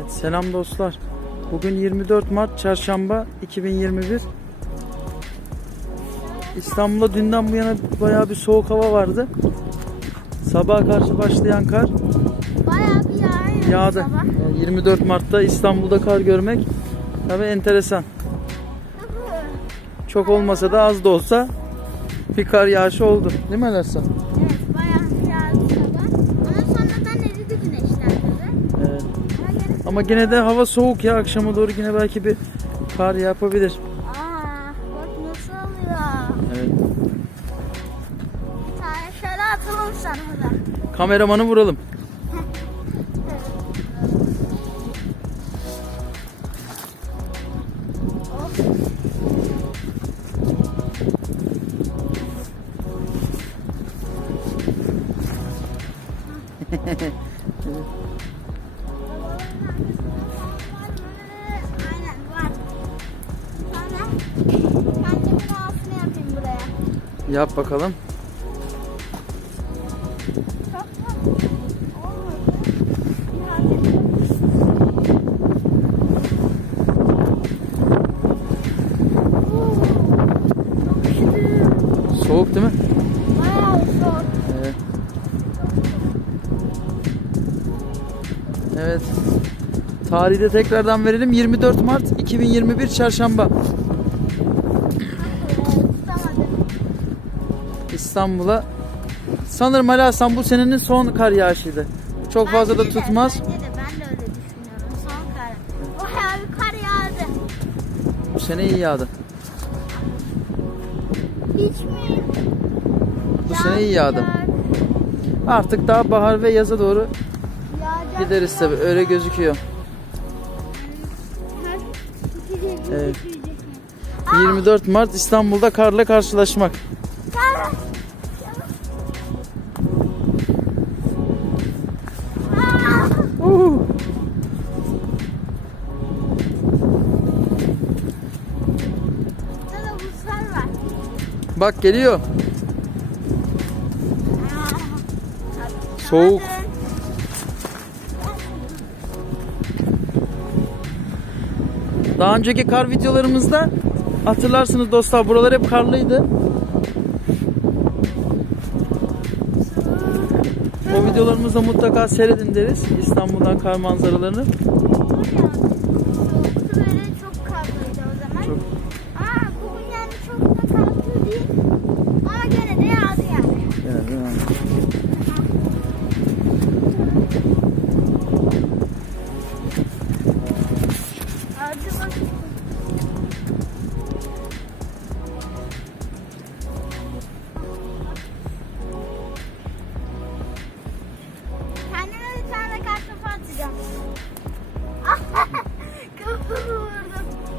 Evet selam dostlar. Bugün 24 Mart Çarşamba 2021. İstanbul'da dünden bu yana bayağı bir soğuk hava vardı. Sabaha karşı başlayan kar Bayağı bir yağıyor yağdı. sabah. Yani 24 Mart'ta İstanbul'da kar görmek tabii enteresan. Çok olmasa da az da olsa bir kar yağışı oldu. Değil mi Alarsa? Ama gene... De hava soğuk ya akşama doğru yine belki bir kar yapabilir. Aa, bak nasıl oluyor. Evet. Bir tane şöyle atalım sana da. Kameramanı vuralım. Aynen Yap bakalım. Soğuk değil mi? Evet. Tarihi de tekrardan verelim. 24 Mart 2021 Çarşamba. İstanbul'a. Sanırım Ali Hasan bu senenin son kar yağışıydı. Çok fazla da Bence de, tutmaz. Bence de ben de öyle düşünüyorum. Son kar. Bayağı bir kar yağdı. Bu sene iyi yağdı. Hiç mi? Bu sene iyi yağdı. Yağacak, Artık daha bahar ve yaza doğru yağacak, gideriz tabi. Öyle gözüküyor. Evet. bitecek mi? 24 Mart İstanbul'da karla karşılaşmak. Kar. Bak geliyor. Soğuk. Daha önceki kar videolarımızda hatırlarsınız dostlar buralar hep karlıydı. O videolarımızda mutlaka seyredin deriz İstanbul'dan kar manzaralarını.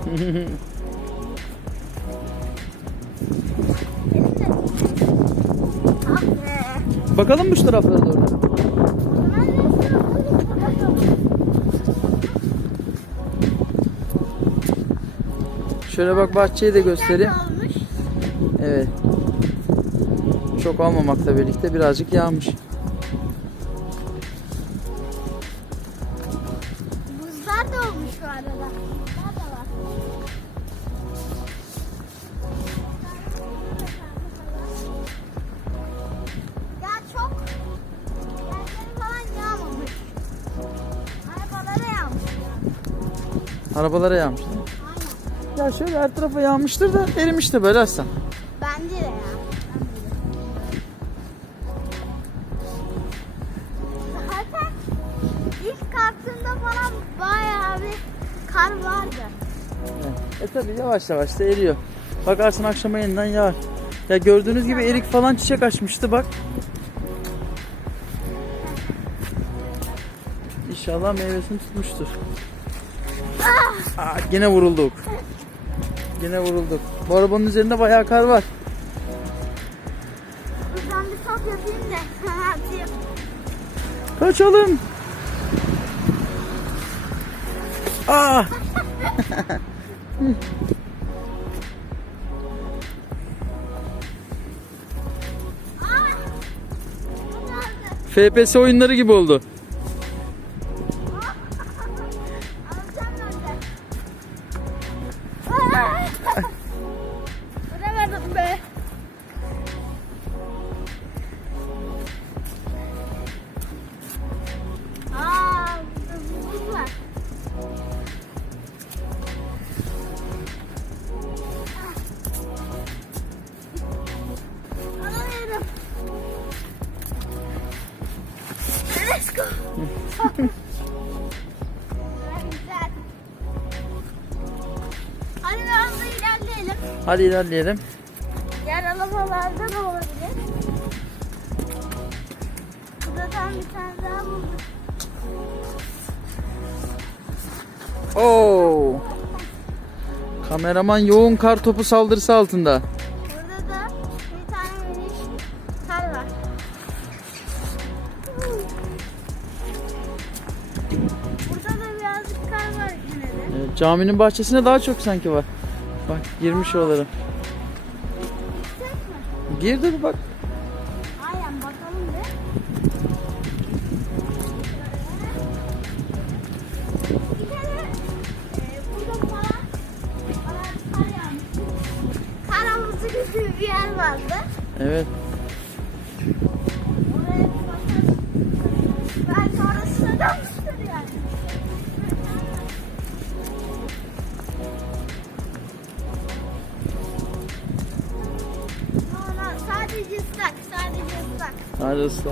Bakalım mı şu taraflara doğru? Şöyle bak bahçeyi de göstereyim. Evet. Çok almamakla birlikte birazcık yağmış. Arabalara yağmış. Ya şöyle her tarafa yağmıştır da erimişti böyle Aslan. Bence de ya. Zaten ilk kalktığımda falan bayağı bir kar vardı. E tabi yavaş yavaş da eriyor. Bakarsın akşama yeniden yağar. Ya gördüğünüz gibi erik falan çiçek açmıştı bak. İnşallah meyvesini tutmuştur. Aa, yine vurulduk. Yine vurulduk. Bu arabanın üzerinde bayağı kar var. Buradan bir top yapayım da atayım. Kaçalım. Aa! FPS oyunları gibi oldu. Hadi ilerleyelim. Yer alamalarda da olabilir. Buradan bir tane daha bulduk. Oo. Kameraman yoğun kar topu saldırısı altında. Burada da bir tane minik kar var. Burada da birazcık kar var yine de. Evet, caminin bahçesine daha çok sanki var. Bak girmiş oralara. Girdi bir bak. Aynen bakalım. Bir kere e, burada falan kar yağmıştı. Bir yer vardı. Evet. Hadi ısla.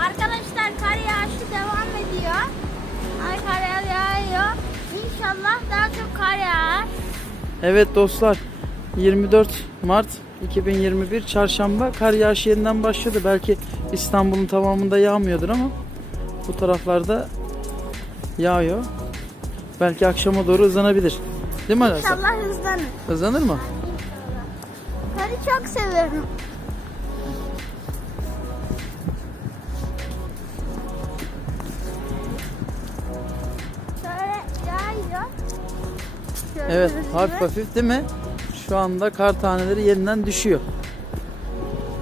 Arkadaşlar kar yağışı devam ediyor. Ay kar yağıyor. İnşallah daha çok kar yağar. Evet dostlar 24 Mart 2021 çarşamba kar yağışı yeniden başladı. Belki İstanbul'un tamamında yağmıyordur ama bu taraflarda yağıyor. Belki akşama doğru hızlanabilir. Değil mi Alasya? İnşallah hızlanır. Hızlanır mı? İnşallah. Karı çok seviyorum. Şöyle yağıyor. Evet Gördüğünüz hafif hafif değil mi? Şu anda kar taneleri yeniden düşüyor.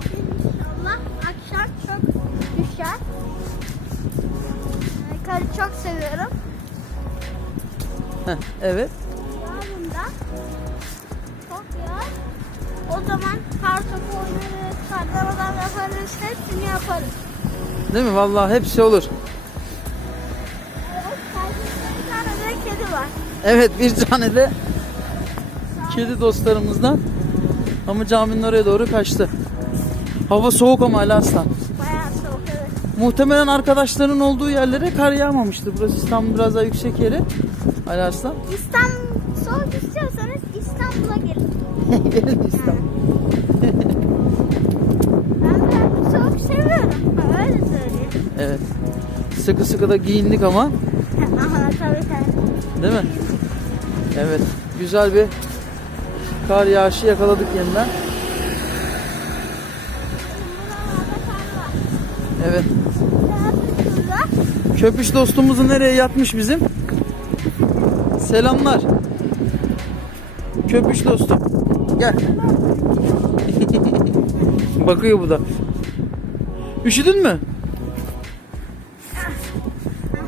İnşallah akşam çok düşer. Ee, Karı çok seviyorum. Heh, evet. Yarın da çok yağar. O zaman kar topu oynarız, kardan yaparız, hepsini yaparız. Değil mi? Vallahi hepsi olur. Evet, bir tane de kedi var. Evet bir tane de kedi dostlarımızdan ama caminin oraya doğru kaçtı. Hava soğuk ama Ali Aslan. Muhtemelen arkadaşların olduğu yerlere kar yağmamıştır. Burası İstanbul biraz daha yüksek yeri. Ali Aslan. İstanbul soğuk istiyorsanız İstanbul'a gelin. Gelin İstanbul. Ben biraz soğuk seviyorum. Öyle söyleyeyim. Evet. Sıkı sıkı da giyindik ama. Aha tabii tabii. Değil mi? Evet. Güzel bir kar yağışı yakaladık yeniden. Evet. Köpüş dostumuzu nereye yatmış bizim? Selamlar. Köpüş dostum. Gel. Bakıyor bu da. Üşüdün mü?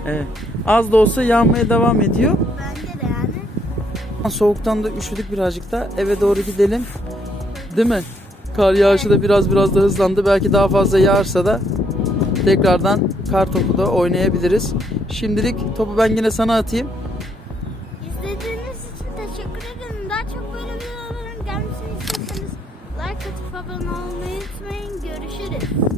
Evet. Az da olsa yağmaya devam ediyor. Soğuktan da üşüdük birazcık da. Eve doğru gidelim. Değil mi? Kar yağışı da biraz biraz da hızlandı. Belki daha fazla yağarsa da tekrardan kar topu da oynayabiliriz. Şimdilik topu ben yine sana atayım. İzlediğiniz için teşekkür ederim. Daha çok böyle videoların gelmesini istiyorsanız like atıp abone olmayı unutmayın. Görüşürüz.